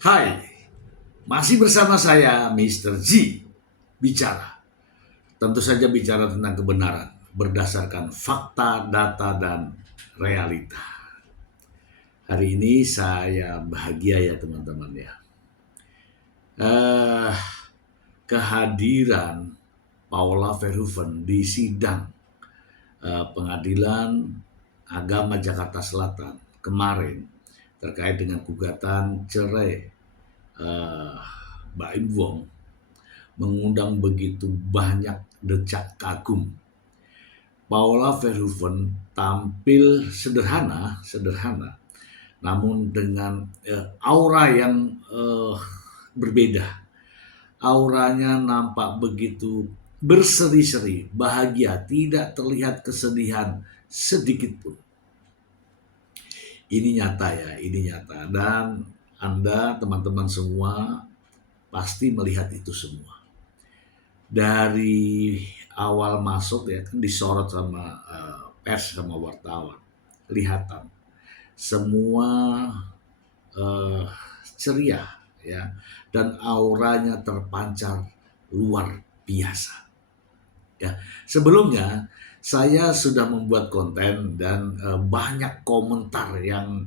Hai, masih bersama saya Mr. Z. Bicara, tentu saja bicara tentang kebenaran berdasarkan fakta, data, dan realita. Hari ini saya bahagia ya teman-teman ya. Eh, Kehadiran Paula Verhoeven di sidang pengadilan agama Jakarta Selatan kemarin terkait dengan gugatan cerai eh, Mbak Im Wong mengundang begitu banyak decak kagum. Paula Verhoeven tampil sederhana, namun dengan aura yang berbeda. Auranya nampak begitu berseri-seri, bahagia, tidak terlihat kesedihan sedikit pun. Ini nyata ya, ini nyata. Dan Anda, teman-teman semua, pasti melihat itu semua. Dari awal masuk ya kan disorot sama pers sama wartawan, kelihatan semua uh, ceria ya, dan auranya terpancar luar biasa ya. Sebelumnya saya sudah membuat konten dan banyak komentar yang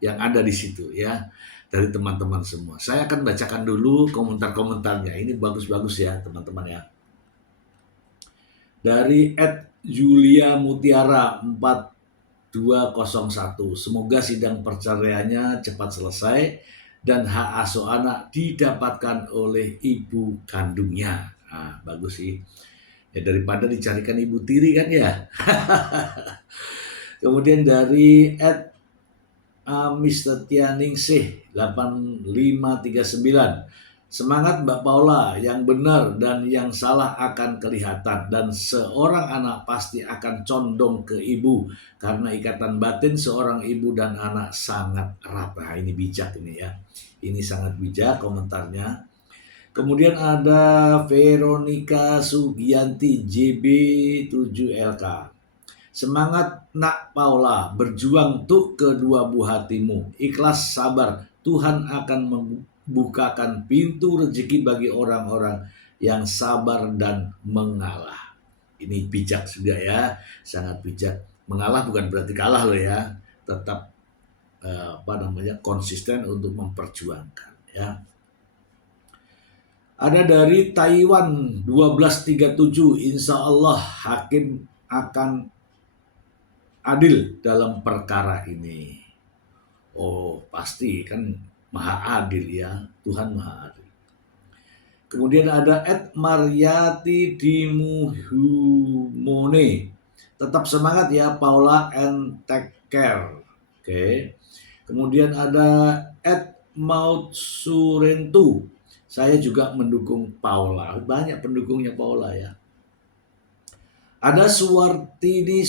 ada di situ ya, dari teman-teman semua. Saya akan bacakan dulu komentar-komentarnya. Ini bagus-bagus ya teman-teman ya. Dari @Julia Mutiara 4201. Semoga sidang perceraiannya cepat selesai dan hak asuh anak didapatkan oleh ibu kandungnya. Nah, bagus sih. Ya daripada dicarikan ibu tiri kan ya. Kemudian dari Mr. Tianingsih 8539. Semangat Mbak Paula, yang benar dan yang salah akan kelihatan dan seorang anak pasti akan condong ke ibu karena ikatan batin seorang ibu dan anak sangat erat. Nah, ini bijak ini ya. Ini sangat bijak komentarnya. Kemudian ada Veronica Sugianti JB7LK. Semangat nak Paula, berjuang tuh kedua buah hatimu. Ikhlas sabar, Tuhan akan membukakan pintu rezeki bagi orang-orang yang sabar dan mengalah. Ini bijak juga ya, sangat bijak. Mengalah bukan berarti kalah loh ya, tetap konsisten untuk memperjuangkan ya. Ada dari Taiwan 1237, insya Allah hakim akan adil dalam perkara ini. Oh pasti kan maha adil ya, Tuhan maha adil. Kemudian ada Maryati Dimuhumone. Tetap semangat ya Paula and take care. Oke. Kemudian ada Maut Surentu. Saya juga mendukung Paula. Banyak pendukungnya Paula ya. Ada Suwartini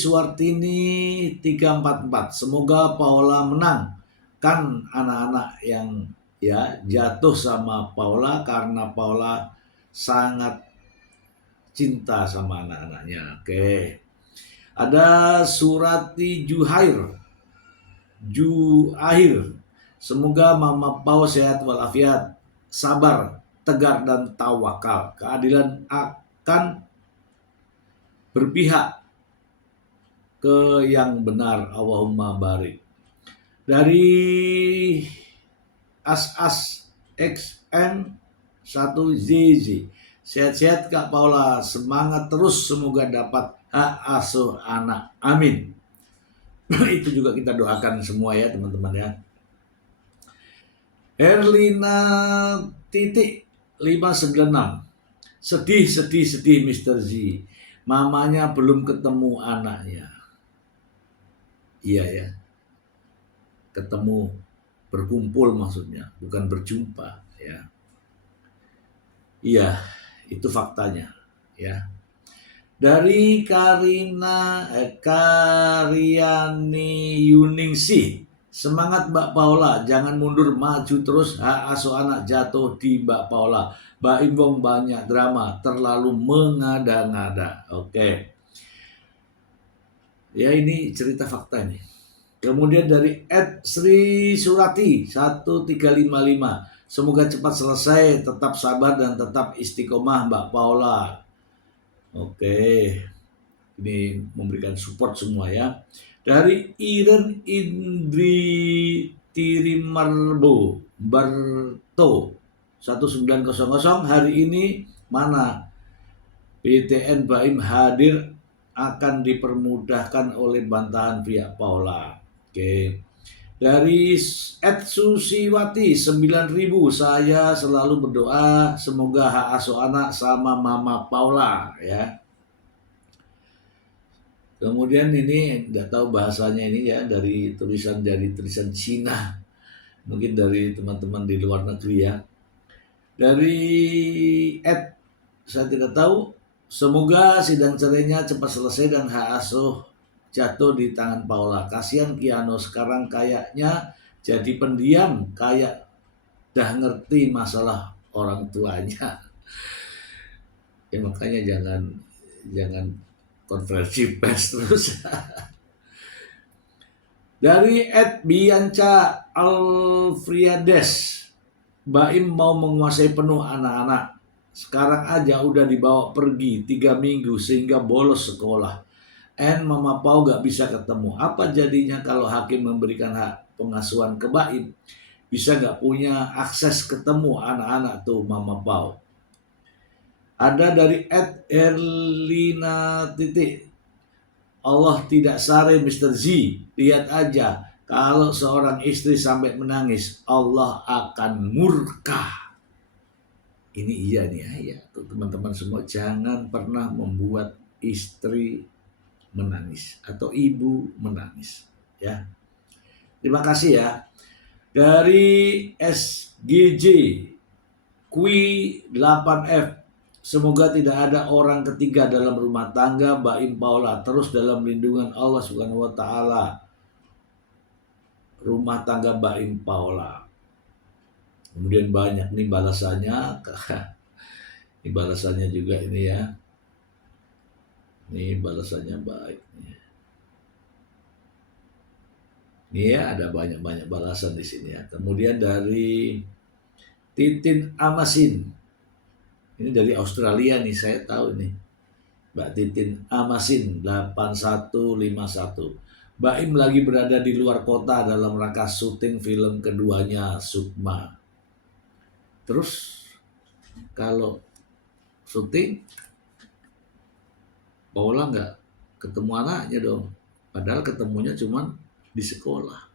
344. Semoga Paula menang. Kan anak-anak yang ya jatuh sama Paula karena Paula sangat cinta sama anak-anaknya. Oke. Ada Surati Juhair. Semoga Mama Pau sehat walafiat, sabar, tegar dan tawakal. Keadilan akan berpihak ke yang benar. Allahumma barik. Dari As XN 1ZZ. Sehat-sehat Kak Paula, semangat terus, semoga dapat hak asuh anak. Amin. Itu juga kita doakan semua ya teman-teman ya. Herlina titik 596. Sedih Mr. Z. Mamanya belum ketemu anaknya. Iya ya. Ketemu, berkumpul maksudnya, bukan berjumpa ya. Iya, itu faktanya ya. Dari Karyani Yuningsih. Semangat Mbak Paula, jangan mundur, maju terus, hak asuh anak jatuh di Mbak Paula. Mbak Imbong banyak drama, terlalu mengada-ngada. Oke. Ya ini cerita fakta nih. Kemudian dari Sri Surati 1355. Semoga cepat selesai, tetap sabar dan tetap istiqomah Mbak Paula. Oke, ini memberikan support semua ya. Dari Iren Indri Tirimarbo Barto 1900, hari ini mana PTN Baim hadir akan dipermudahkan oleh bantahan pihak Paula. Oke. Dari Susiwati 9.000, saya selalu berdoa semoga hak asuh anak sama Mama Paula ya. Kemudian ini nggak tahu bahasanya ini ya, dari tulisan Cina, mungkin dari teman-teman di luar negeri ya. Dari saya tidak tahu, semoga sidang cerainya cepat selesai dan hak asuh jatuh di tangan Paula. Kasihan Kiano sekarang kayaknya jadi pendiam, kayak dah ngerti masalah orang tuanya. Ya makanya jangan konferensi pers terus. Dari Bianca Alfriades, Baim mau menguasai penuh anak-anak. Sekarang aja udah dibawa pergi 3 minggu sehingga bolos sekolah. Mama Pau gak bisa ketemu. Apa jadinya kalau hakim memberikan hak pengasuhan ke Baim? Bisa gak punya akses ketemu anak-anak tuh Mama Pau? Ada dari Erlina titik. Allah tidak sare Mr. Z. Lihat aja, kalau seorang istri sampai menangis, Allah akan murka. Ini iya nih ya, tuh teman-teman semua, jangan pernah membuat istri menangis atau ibu menangis ya. Terima kasih ya. Dari SGJ Kui 8F, semoga tidak ada orang ketiga dalam rumah tangga Baim Paula, terus dalam lindungan Allah Subhanahu wa taala rumah tangga Baim Paula. Kemudian banyak nih balasannya. Ini balasannya juga ini ya. Ini balasannya baik. Ini ya, ada banyak balasan di sini ya. Kemudian dari Titin Amasin. Ini dari Australia nih, saya tahu nih. Mbak Titin Amasin 8151. Baim lagi berada di luar kota dalam rangka syuting film keduanya Sukma. Terus kalau syuting Paula nggak ketemu anaknya dong. Padahal ketemunya cuma di sekolah.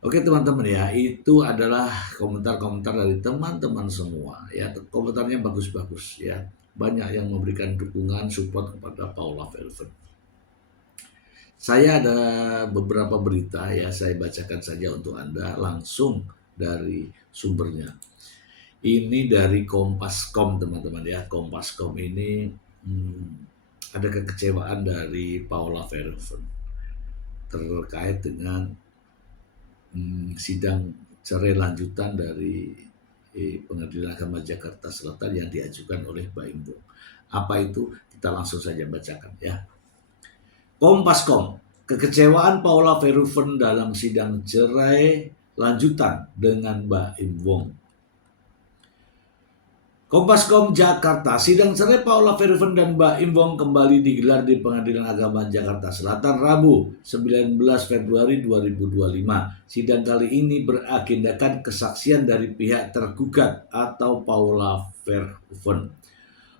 Oke teman-teman ya, itu adalah komentar-komentar dari teman-teman semua ya. Komentarnya bagus-bagus ya. Banyak yang memberikan dukungan, support kepada Paula Verhoeven. Saya ada beberapa berita ya, saya bacakan saja untuk Anda langsung dari sumbernya. Ini dari Kompas.com teman-teman ya. Kompas.com ini ada kekecewaan dari Paula Verhoeven terkait dengan sidang cerai lanjutan dari Pengadilan Agama Jakarta Selatan yang diajukan oleh Baim Wong. Apa itu? Kita langsung saja bacakan ya. Kompas.com, kekecewaan Paula Verhoeven dalam sidang cerai lanjutan dengan Baim Wong. Kompas.com Jakarta, sidang cerai Paula Verhoeven dan Baim Wong kembali digelar di Pengadilan Agama Jakarta Selatan Rabu 19 Februari 2025. Sidang kali ini beragendakan kesaksian dari pihak tergugat atau Paula Verhoeven.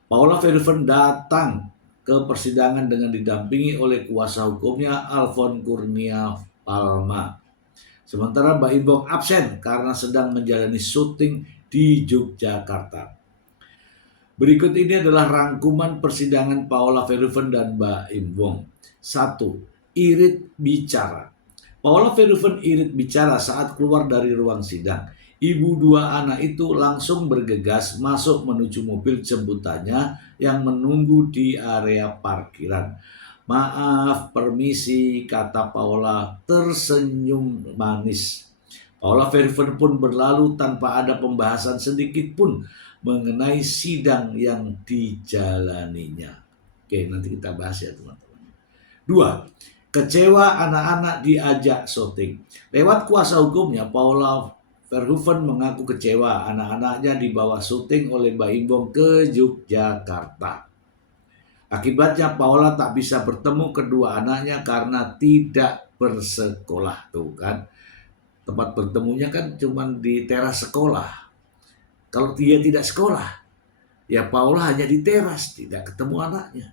Paula Verhoeven datang ke persidangan dengan didampingi oleh kuasa hukumnya Alfon Kurnia Palma. Sementara Baim Wong absen karena sedang menjalani syuting di Yogyakarta. Berikut ini adalah rangkuman persidangan Paula Verhoeven dan Baim Wong. 1. Irit bicara. Paula Verhoeven irit bicara saat keluar dari ruang sidang. Ibu dua anak itu langsung bergegas masuk menuju mobil jemputannya yang menunggu di area parkiran. Maaf, permisi, kata Paula tersenyum manis. Paula Verhoeven pun berlalu tanpa ada pembahasan sedikit pun mengenai sidang yang dijalaninya. Oke, nanti kita bahas ya teman-teman. 2. Kecewa anak-anak diajak syuting. Lewat kuasa hukumnya, Paula Verhoeven mengaku kecewa anak-anaknya dibawa syuting oleh Mbak Imbong ke Yogyakarta. Akibatnya Paula tak bisa bertemu kedua anaknya karena tidak bersekolah. Tuh kan, tempat bertemunya kan cuma di teras sekolah. Kalau dia tidak sekolah, ya Paula hanya di teras, tidak ketemu anaknya.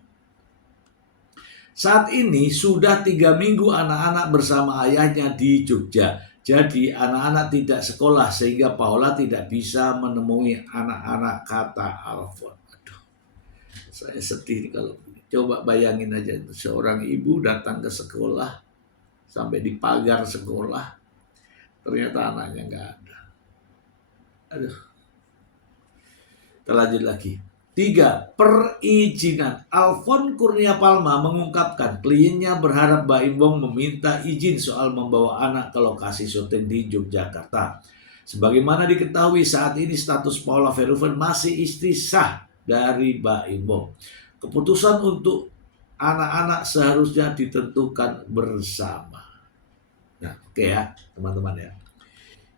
Saat ini sudah 3 minggu anak-anak bersama ayahnya di Jogja. Jadi anak-anak tidak sekolah sehingga Paula tidak bisa menemui anak-anak, kata Alfon. Aduh, saya sedih kalau coba bayangin aja seorang ibu datang ke sekolah sampai di pagar sekolah, ternyata anaknya nggak ada. Aduh, kita lanjut lagi. 3. Perizinan. Alfon Kurnia Palma mengungkapkan kliennya berharap Mbak Imbong meminta izin soal membawa anak ke lokasi syuting di Yogyakarta. Sebagaimana diketahui saat ini status Paula Verhoeven masih istri sah dari Mbak Imbong. Keputusan untuk anak-anak seharusnya ditentukan bersama. Nah, oke ya teman-teman ya.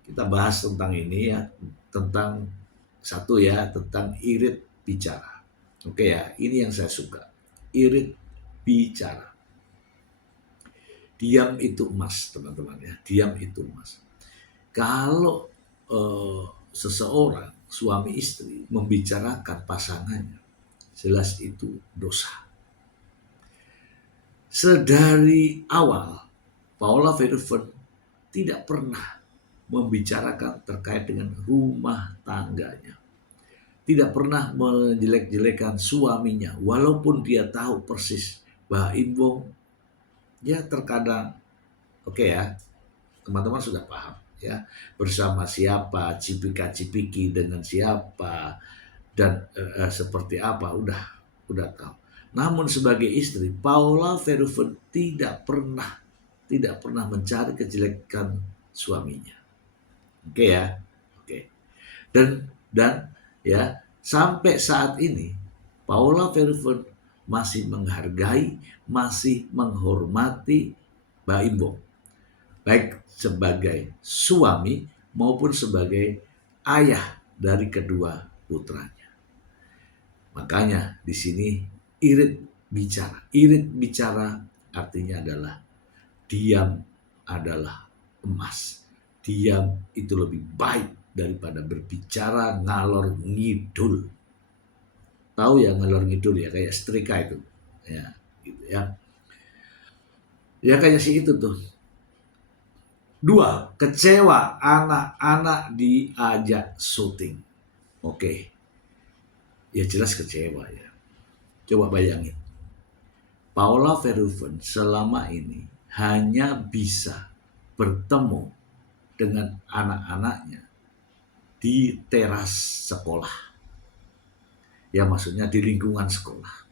Kita bahas tentang ini ya, tentang satu ya, tentang irit bicara. Oke ya, ini yang saya suka. Irit bicara. Diam itu emas, teman-teman ya. Diam itu emas. Kalau seseorang, suami istri, membicarakan pasangannya, jelas itu dosa. Sedari awal, Paula Verhoeven tidak pernah membicarakan terkait dengan rumah tangganya. Tidak pernah menjelek-jelekan suaminya, walaupun dia tahu persis bahwa Imbong ya terkadang oke ya, teman-teman sudah paham ya, bersama siapa, cipika-cipiki dengan siapa, dan seperti apa udah tahu. Namun sebagai istri, Paula Verhoeven tidak pernah mencari kejelekan suaminya. Oke ya, oke. Dan ya, sampai saat ini Paula Verhoeven masih menghargai, masih menghormati Mbak Imbong, baik sebagai suami maupun sebagai ayah dari kedua putranya. Makanya di sini irit bicara. Irit bicara artinya adalah diam adalah emas. Diam itu lebih baik daripada berbicara ngalor ngidul. Tahu ya ngalor ngidul ya, kayak setrika itu. Ya, gitu ya. Ya kayak si itu tuh. 2. Kecewa anak-anak diajak syuting. Oke. Ya jelas kecewa ya. Coba bayangin. Paula Verhoeven selama ini hanya bisa bertemu dengan anak-anaknya di teras sekolah. Ya maksudnya di lingkungan sekolah.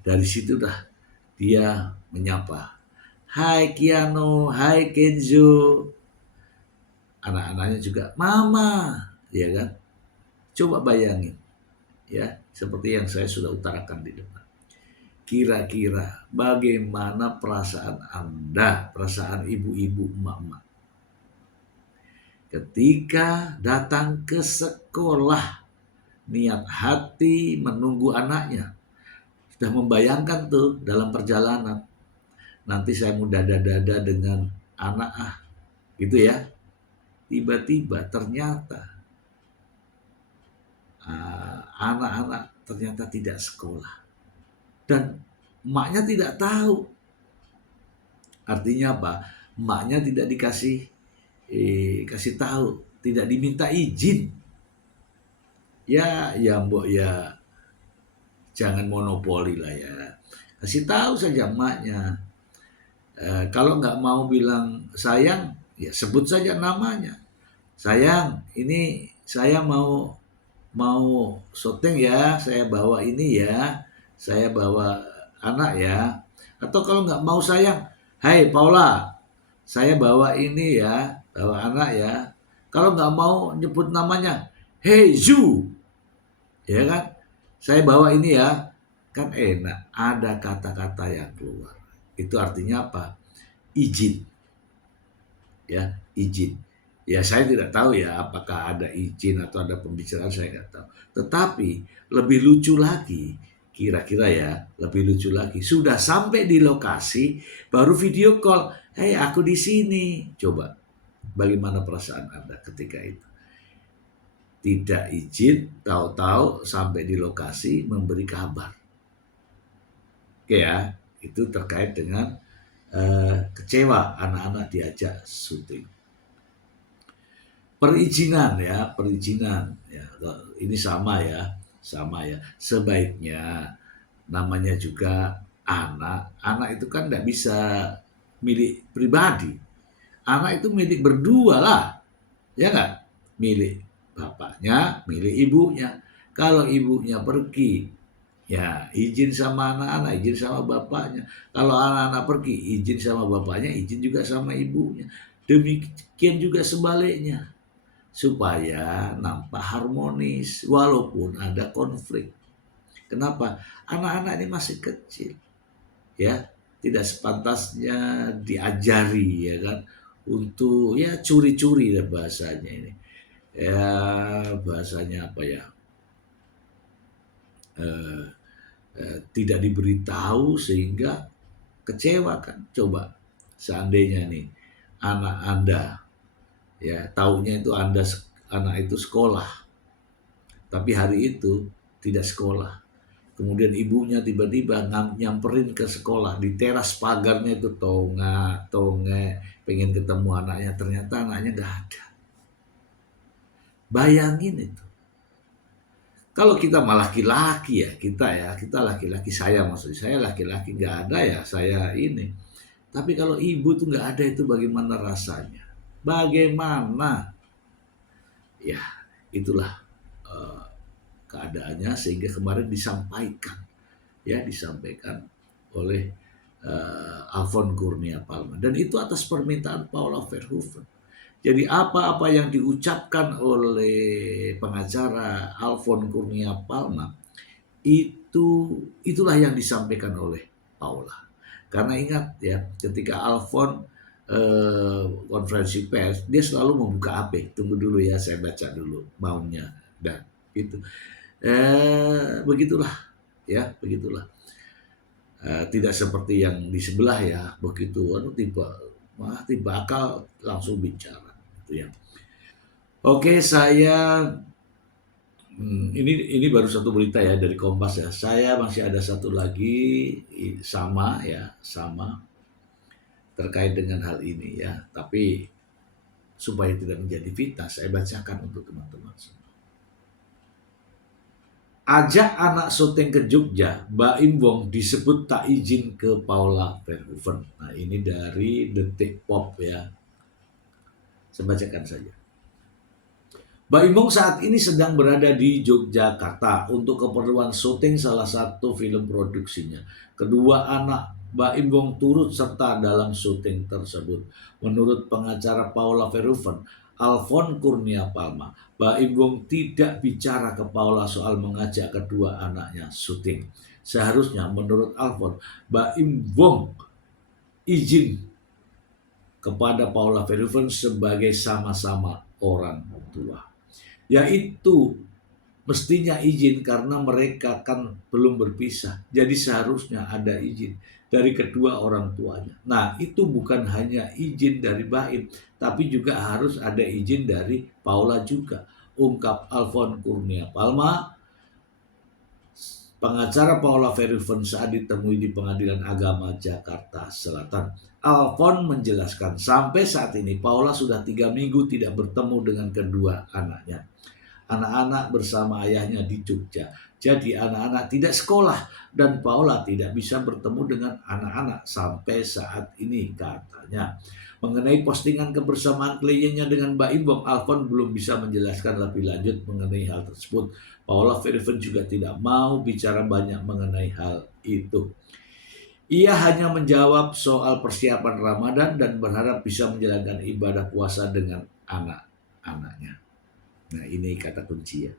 Dari situ dah dia menyapa, "Hai Kiano, hai Kenzo." Anak-anaknya juga, "Mama." Ya kan? Coba bayangin. Ya, seperti yang saya sudah utarakan di depan. Kira-kira bagaimana perasaan Anda, perasaan ibu-ibu, emak-emak, ketika datang ke sekolah, niat hati menunggu anaknya, sudah membayangkan tuh dalam perjalanan, nanti saya mau dada-dada dengan anak gitu ya. Tiba-tiba ternyata anak-anak ternyata tidak sekolah dan emaknya tidak tahu. Artinya apa? Emaknya tidak kasih tahu, tidak diminta izin. Ya mbok ya, jangan monopoli lah ya. Kasih tahu saja emaknya. Kalau nggak mau bilang sayang, ya sebut saja namanya. Sayang, ini saya mau syuting ya, saya bawa ini ya, saya bawa anak ya. Atau kalau nggak mau sayang, "Hai Paula, saya bawa ini ya, bawa anak ya." Kalau nggak mau nyebut namanya, "Hey Zu," ya kan? "Saya bawa ini ya." Kan enak, ada kata-kata yang keluar. Itu artinya apa? Izin. Ya, izin. Ya saya tidak tahu ya apakah ada izin atau ada pembicaraan, saya nggak tahu. Tetapi lebih lucu lagi, kira-kira ya, lebih lucu lagi. Sudah sampai di lokasi, baru video call. Hei, aku di sini. Coba, bagaimana perasaan Anda ketika itu? Tidak izin, tahu-tahu sampai di lokasi memberi kabar. Oke ya, itu terkait dengan kecewa anak-anak diajak syuting. Perizinan ya, perizinan ya. Ini sama ya, sama ya. Sebaiknya namanya juga anak. Anak itu kan tidak bisa milik pribadi. Anak itu milik berdua lah, ya nggak? Milik bapaknya, milik ibunya. Kalau ibunya pergi, ya izin sama anak-anak, izin sama bapaknya. Kalau anak-anak pergi, izin sama bapaknya, izin juga sama ibunya. Demikian juga sebaliknya, supaya nampak harmonis walaupun ada konflik. Kenapa? Anak-anak ini masih kecil, ya, tidak sepantasnya diajari, ya kan, untuk ya curi-curi ya bahasanya ini. Ya bahasanya apa ya? Eh, Tidak diberitahu sehingga kecewa kan. Coba seandainya nih anak Anda, ya taunya itu anak itu sekolah, tapi hari itu tidak sekolah. Kemudian ibunya tiba-tiba nyamperin ke sekolah, di teras pagarnya itu tonga, pengen ketemu anaknya, ternyata anaknya nggak ada. Bayangin itu. Kalau kita malah laki-laki ya, kita laki-laki, saya maksud saya laki-laki nggak ada ya, saya ini. Tapi kalau ibu tuh nggak ada, itu bagaimana rasanya? Bagaimana? Ya, itulah eh, keadaannya, sehingga kemarin disampaikan oleh Alfon Kurnia Palma, dan itu atas permintaan Paula Verhoeven. Jadi apa-apa yang diucapkan oleh pengacara Alfon Kurnia Palma, itulah yang disampaikan oleh Paula. Karena ingat ya, ketika Alfon konferensi pers, dia selalu membuka HP. Tunggu dulu ya, saya baca dulu maunya, dan itu begitulah ya, begitulah. Tidak seperti yang di sebelah ya, begitu tiba akal langsung bicara gitu ya. Oke, saya ini baru satu berita ya dari Kompas ya. Saya masih ada satu lagi sama terkait dengan hal ini ya. Tapi supaya tidak menjadi fitnah, saya bacakan untuk teman-teman semua. Ajak anak syuting ke Jogja, Baim Wong disebut tak izin ke Paula Verhoeven. Nah ini dari Detik Pop ya. Saya bacakan saja. Baim Wong saat ini sedang berada di Yogyakarta untuk keperluan syuting salah satu film produksinya. Kedua anak Baim Wong turut serta dalam syuting tersebut. Menurut pengacara Paula Verhoeven, Alfon Kurnia Palma, Baim Wong tidak bicara ke Paula soal mengajak kedua anaknya syuting. Seharusnya menurut Alfon, Baim Wong izin kepada Paula Verhoeven sebagai sama-sama orang tua. Yaitu mestinya izin karena mereka kan belum berpisah. Jadi seharusnya ada izin dari kedua orang tuanya. Nah itu bukan hanya izin dari Baim, tapi juga harus ada izin dari Paula juga, ungkap Alfon Kurnia Palma, pengacara Paula Verhoeven saat ditemui di Pengadilan Agama Jakarta Selatan. Alfon menjelaskan sampai saat ini Paula sudah 3 minggu tidak bertemu dengan kedua anaknya. Anak-anak bersama ayahnya di Jogja. Jadi anak-anak tidak sekolah dan Paula tidak bisa bertemu dengan anak-anak sampai saat ini, katanya. Mengenai postingan kebersamaan kliennya dengan Baim Wong, Alfon belum bisa menjelaskan lebih lanjut mengenai hal tersebut. Paula Verhoeven juga tidak mau bicara banyak mengenai hal itu. Ia hanya menjawab soal persiapan Ramadan dan berharap bisa menjalankan ibadah puasa dengan anak-anaknya. Nah ini kata kunci ya.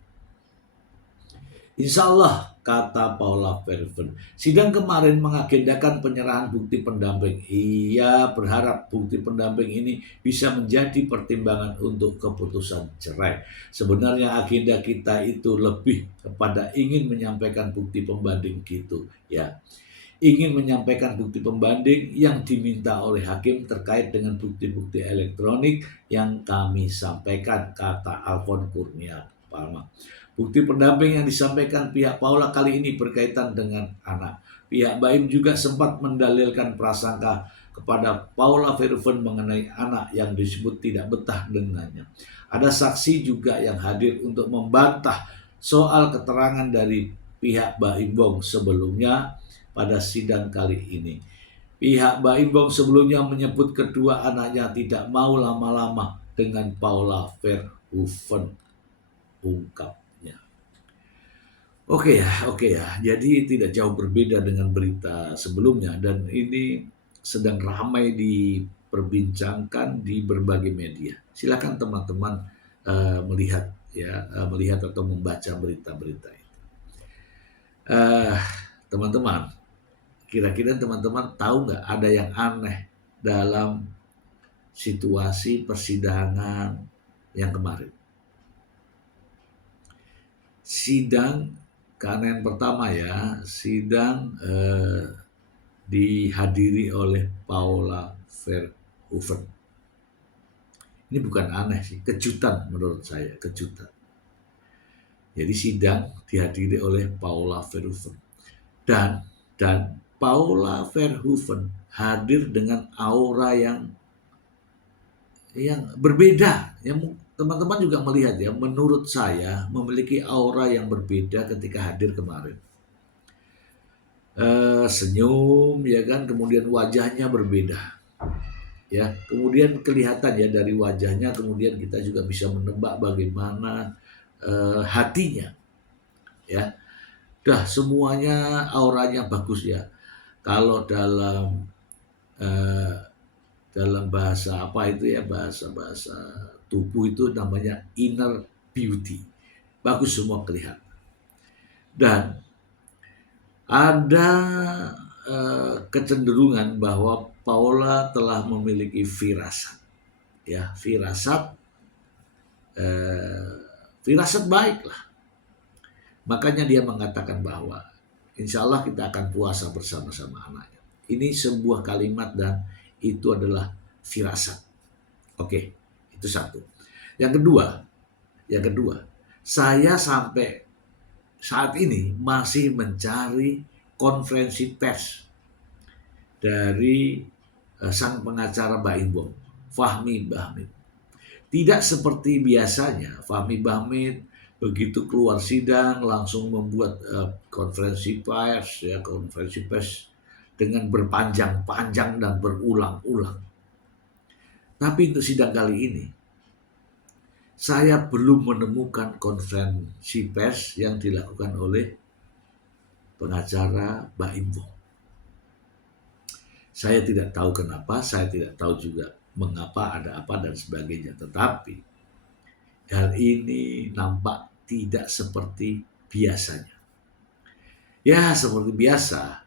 Insya Allah, kata Paula Verhoeven. Sidang kemarin mengagendakan penyerahan bukti pendamping. Ia berharap bukti pendamping ini bisa menjadi pertimbangan untuk keputusan cerai. Sebenarnya agenda kita itu lebih kepada ingin menyampaikan bukti pembanding gitu, ya. Ingin menyampaikan bukti pembanding yang diminta oleh hakim terkait dengan bukti-bukti elektronik yang kami sampaikan, kata Alfon Kurnia Palma. Bukti pendamping yang disampaikan pihak Paula kali ini berkaitan dengan anak. Pihak Baim juga sempat mendalilkan prasangka kepada Paula Verhoeven mengenai anak yang disebut tidak betah dengannya. Ada saksi juga yang hadir untuk membantah soal keterangan dari pihak Baim Bong sebelumnya pada sidang kali ini. Pihak Baim Bong sebelumnya menyebut kedua anaknya tidak mau lama-lama dengan Paula Verhoeven, ungkapnya. Oke ya. Jadi tidak jauh berbeda dengan berita sebelumnya dan ini sedang ramai diperbincangkan di berbagai media. Silakan teman-teman melihat atau membaca berita-berita itu. Teman-teman, kira-kira teman-teman tahu nggak ada yang aneh dalam situasi persidangan yang kemarin? Sidang keanehan pertama ya, sidang dihadiri oleh Paula Verhoeven. Ini bukan aneh sih, kejutan menurut saya, kejutan. Jadi sidang dihadiri oleh Paula Verhoeven dan Paula Verhoeven hadir dengan aura yang berbeda. Yang teman-teman juga melihat ya, menurut saya memiliki aura yang berbeda ketika hadir kemarin. Senyum ya kan, kemudian wajahnya berbeda. Ya, kemudian kelihatan ya dari wajahnya, kemudian kita juga bisa menebak bagaimana hatinya. Ya. Dah semuanya auranya bagus ya. Kalau dalam bahasa apa itu ya, bahasa tubuh itu namanya inner beauty. Bagus semua kelihatan. Dan ada kecenderungan bahwa Paula telah memiliki firasat. Ya, firasat baik lah. Makanya dia mengatakan bahwa insya Allah kita akan puasa bersama-sama anaknya. Ini sebuah kalimat dan itu adalah firasat. Oke, itu satu. Yang kedua, saya sampai saat ini masih mencari konferensi pers dari sang pengacara Baim Bong, Fahmi Bahmid. Tidak seperti biasanya, Fahmi Bahmid begitu keluar sidang langsung membuat konferensi pers dengan berpanjang-panjang dan berulang-ulang. Tapi untuk sidang kali ini, saya belum menemukan konferensi pers yang dilakukan oleh pengacara Baim Bong. Saya tidak tahu kenapa, saya tidak tahu juga mengapa, ada apa dan sebagainya. Tetapi hal ini nampak tidak seperti biasanya. Ya, seperti biasa.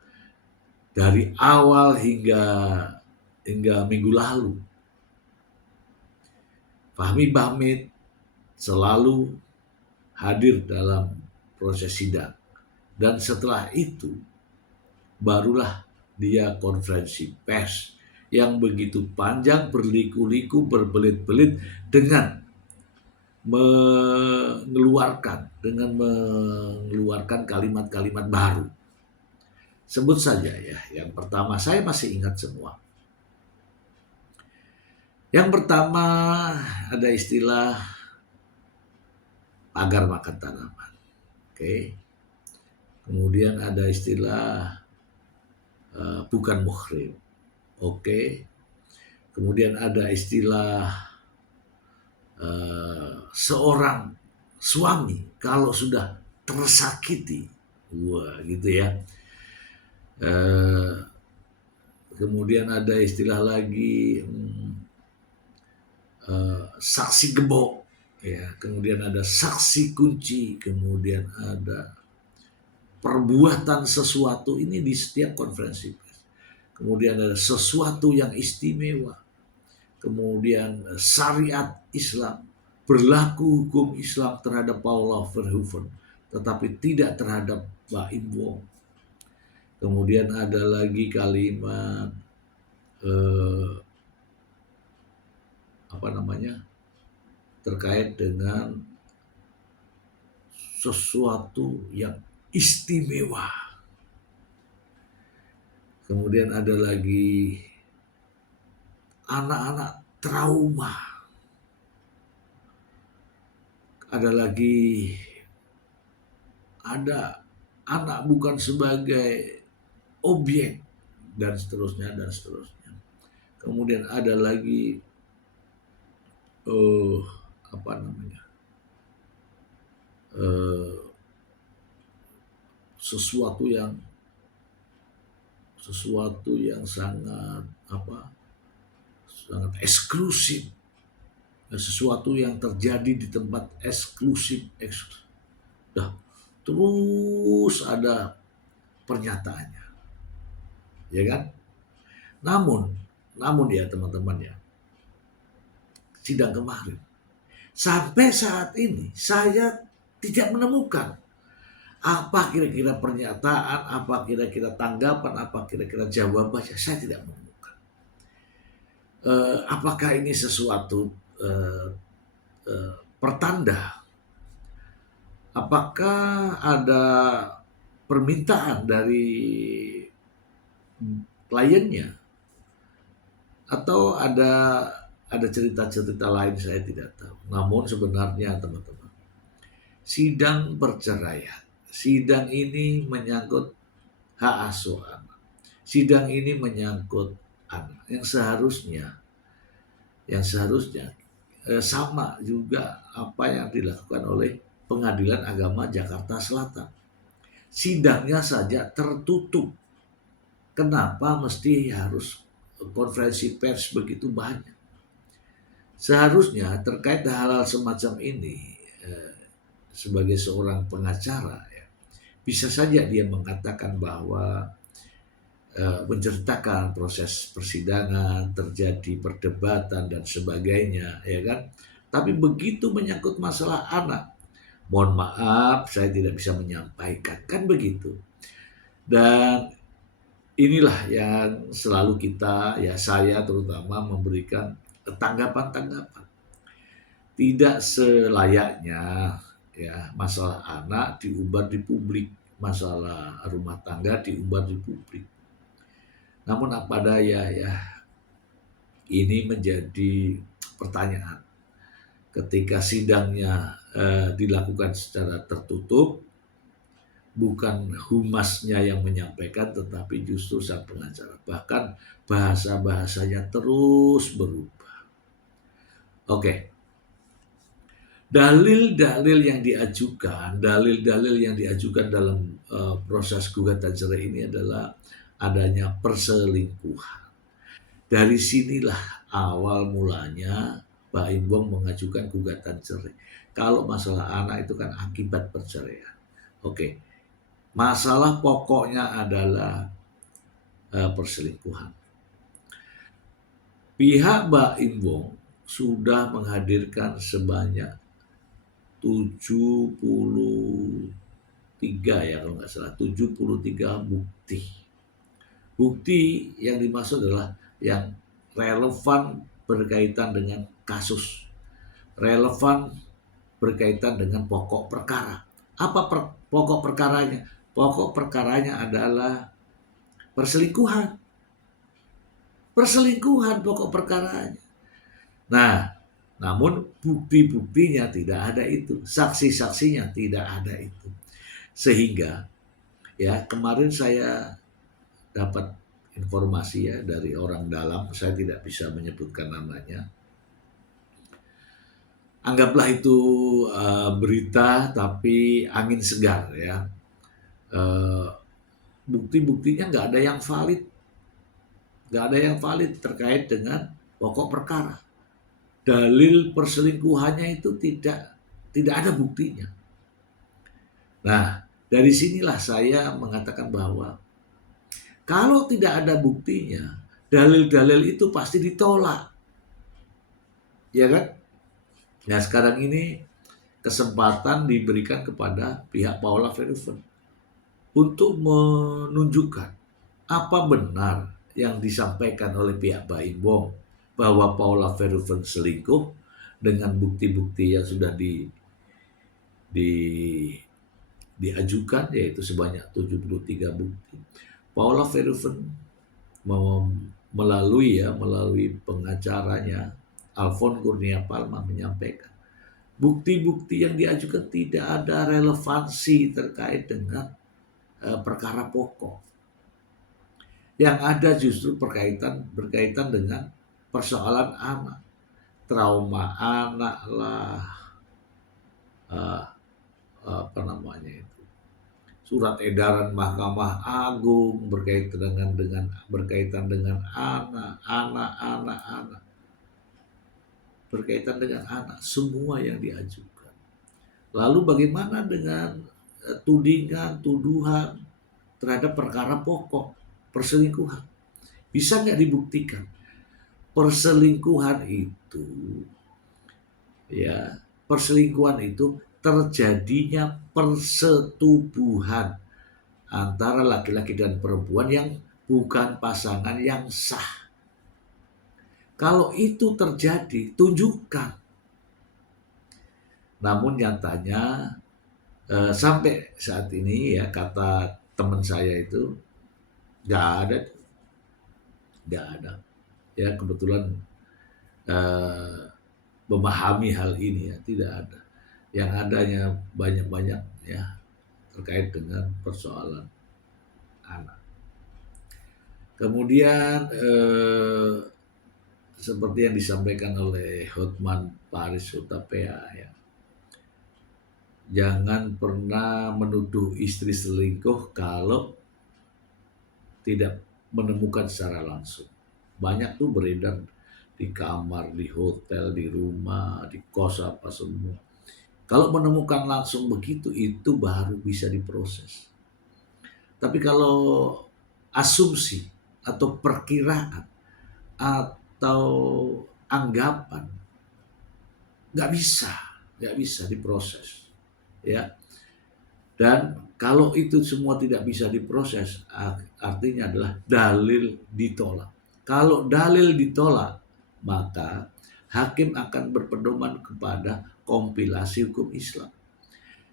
Dari awal hingga minggu lalu, Fahmi Bahmid selalu hadir dalam proses sidang. Dan setelah itu, barulah dia konferensi pers yang begitu panjang, berliku-liku, berbelit-belit dengan mengeluarkan kalimat-kalimat baru. Sebut saja ya, yang pertama saya masih ingat semua. Yang pertama ada istilah pagar makan tanaman. Oke. Kemudian ada istilah bukan muhrim. Oke. Kemudian ada istilah seorang suami kalau sudah tersakiti. Wah, gitu ya. Kemudian ada istilah lagi saksi gembok, ya. Kemudian ada saksi kunci, kemudian ada perbuatan sesuatu ini di setiap konferensi pers. Kemudian ada sesuatu yang istimewa. Kemudian syariat Islam, berlaku hukum Islam terhadap Paula Verhoeven, tetapi tidak terhadap Baim Wong. Kemudian ada lagi kalimat terkait dengan sesuatu yang istimewa. Kemudian ada lagi anak-anak trauma. Ada lagi ada anak bukan sebagai objek, dan seterusnya dan seterusnya. Kemudian ada lagi sesuatu yang sangat sangat eksklusif, sesuatu yang terjadi di tempat eksklusif. Terus ada pernyataannya, ya kan? Namun ya teman-teman ya, sidang kemarin sampai saat ini saya tidak menemukan apa kira-kira pernyataan, apa kira-kira tanggapan, apa kira-kira jawabannya. Saya tidak menemukan. Apakah ini sesuatu pertanda? Apakah ada permintaan dari kliennya? Atau ada cerita-cerita lain, saya tidak tahu. Namun sebenarnya teman-teman, sidang perceraian, sidang ini menyangkut hak asuh anak. Sidang ini menyangkut anak yang seharusnya sama juga apa yang dilakukan oleh Pengadilan Agama Jakarta Selatan. Sidangnya saja tertutup. Kenapa mesti harus konferensi pers begitu banyak? Seharusnya terkait hal-hal semacam ini, sebagai seorang pengacara, ya, bisa saja dia mengatakan bahwa menceritakan proses persidangan, terjadi perdebatan dan sebagainya, ya kan? Tapi begitu menyangkut masalah anak, mohon maaf saya tidak bisa menyampaikan, kan begitu. Dan inilah yang selalu kita, ya saya terutama, memberikan tanggapan-tanggapan. Tidak selayaknya ya masalah anak diumbar di publik, masalah rumah tangga diumbar di publik. Namun apa daya ya, ini menjadi pertanyaan. Ketika sidangnya dilakukan secara tertutup, bukan humasnya yang menyampaikan, tetapi justru sang pengacara. Bahkan bahasa-bahasanya terus berubah. Oke. Dalil-dalil yang diajukan dalam proses gugatan cerai ini adalah adanya perselingkuhan. Dari sinilah awal mulanya Baim Wong mengajukan gugatan cerai. Kalau masalah anak itu kan akibat perceraian. Oke. Masalah pokoknya adalah perselingkuhan. Pihak Baim Wong sudah menghadirkan sebanyak 73 ya kalau nggak salah, 73 bukti. Bukti yang dimaksud adalah yang relevan berkaitan dengan kasus, relevan berkaitan dengan pokok perkara. Apa pokok perkaranya? Pokok perkaranya adalah perselingkuhan. Perselingkuhan pokok perkaranya. Nah, namun bukti-buktinya tidak ada itu, saksi-saksinya tidak ada itu. Sehingga ya kemarin saya dapat informasi ya dari orang dalam, saya tidak bisa menyebutkan namanya. Anggaplah itu berita tapi angin segar ya. Bukti-buktinya nggak ada yang valid terkait dengan pokok perkara. Dalil perselingkuhannya itu tidak ada buktinya. Nah, Dari sinilah saya mengatakan bahwa kalau tidak ada buktinya, dalil-dalil itu pasti ditolak. Ya kan? Nah sekarang ini kesempatan diberikan kepada pihak Paula Verhoeven untuk menunjukkan apa benar yang disampaikan oleh pihak Baim Wong bahwa Paula Verhoeven selingkuh dengan bukti-bukti yang sudah di diajukan, yaitu sebanyak 73 bukti. Paula Verhoeven melalui pengacaranya Alfon Kurnia Palma menyampaikan bukti-bukti yang diajukan tidak ada relevansi terkait dengan perkara pokok. Yang ada justru berkaitan dengan persoalan anak, trauma anak lah, apa namanya itu, surat edaran Mahkamah Agung berkaitan dengan anak, berkaitan dengan anak, semua yang diajukan. Lalu bagaimana dengan tudingan, tuduhan terhadap perkara pokok perselingkuhan? Bisa nggak dibuktikan? Perselingkuhan itu terjadinya persetubuhan antara laki-laki dan perempuan yang bukan pasangan yang sah. Kalau itu terjadi, tunjukkan. Namun nyatanya sampai saat ini ya, kata teman saya itu nggak ada. Ya kebetulan memahami hal ini ya, tidak ada. Yang adanya banyak ya terkait dengan persoalan anak. Kemudian seperti yang disampaikan oleh Hotman Paris Hutapea ya, jangan pernah menuduh istri selingkuh kalau tidak menemukan secara langsung. Banyak tuh beredar di kamar, di hotel, di rumah, di kos apa semua. Kalau menemukan langsung begitu, itu baru bisa diproses. Tapi kalau asumsi atau perkiraan atau anggapan, nggak bisa diproses, ya. Dan kalau itu semua tidak bisa diproses, artinya adalah dalil ditolak. Kalau dalil ditolak, maka hakim akan berpedoman kepada kompilasi hukum Islam,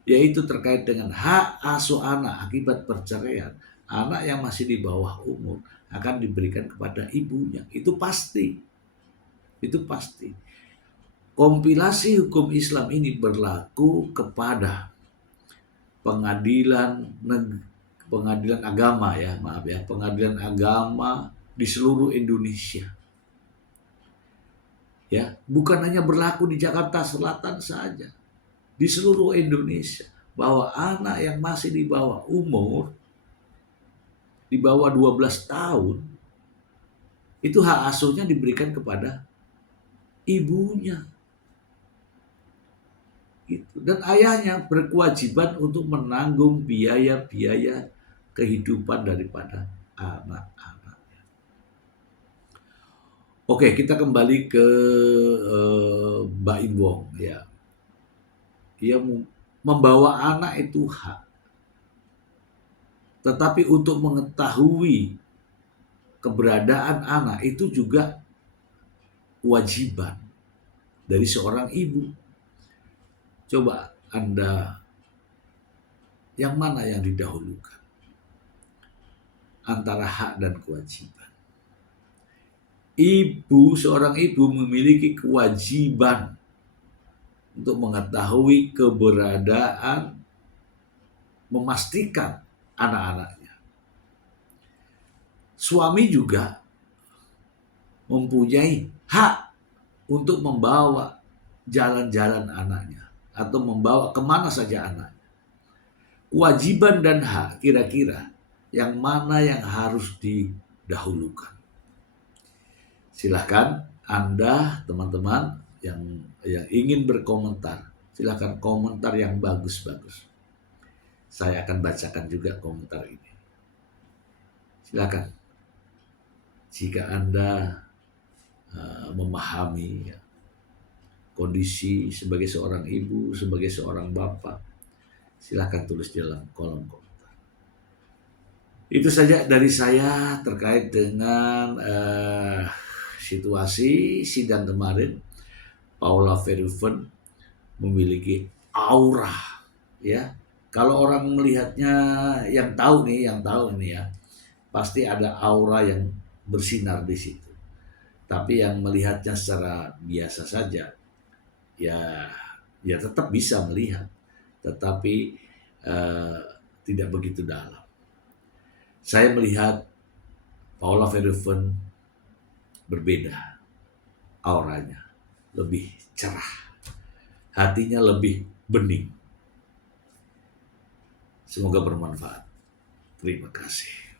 yaitu terkait dengan hak asuh anak akibat perceraian. Anak yang masih di bawah umur akan diberikan kepada ibunya. Itu pasti. Kompilasi hukum Islam ini berlaku kepada pengadilan agama ya, pengadilan agama di seluruh Indonesia. Ya, bukan hanya berlaku di Jakarta Selatan saja, di seluruh Indonesia, bahwa anak yang masih di bawah umur, di bawah 12 tahun, itu hak asuhnya diberikan kepada ibunya. Gitu. Dan ayahnya berkewajiban untuk menanggung biaya-biaya kehidupan daripada anak-anaknya. Oke, kita kembali ke Baim Wong ya. Ia membawa anak itu hak. Tetapi untuk mengetahui keberadaan anak itu juga kewajiban dari seorang ibu. Coba Anda, yang mana yang didahulukan antara hak dan kewajiban? Seorang ibu memiliki kewajiban untuk mengetahui keberadaan, memastikan anak-anaknya. Suami juga mempunyai hak untuk membawa jalan-jalan anaknya atau membawa kemana saja anaknya. Kewajiban dan hak, kira-kira yang mana yang harus didahulukan? Silahkan Anda, teman-teman yang ingin berkomentar, silahkan komentar yang bagus-bagus. Saya akan bacakan juga komentar ini. Silakan. Jika Anda memahami ya, kondisi sebagai seorang ibu, sebagai seorang bapak, silakan tulis di dalam kolom komentar. Itu saja dari saya terkait dengan situasi sidang kemarin. Paula Verhoeven memiliki aura, ya. Kalau orang melihatnya, yang tahu ini ya, pasti ada aura yang bersinar di situ. Tapi yang melihatnya secara biasa saja, ya tetap bisa melihat, tetapi tidak begitu dalam. Saya melihat Paula Verhoeven berbeda, auranya lebih cerah, hatinya lebih bening. Semoga bermanfaat. Terima kasih.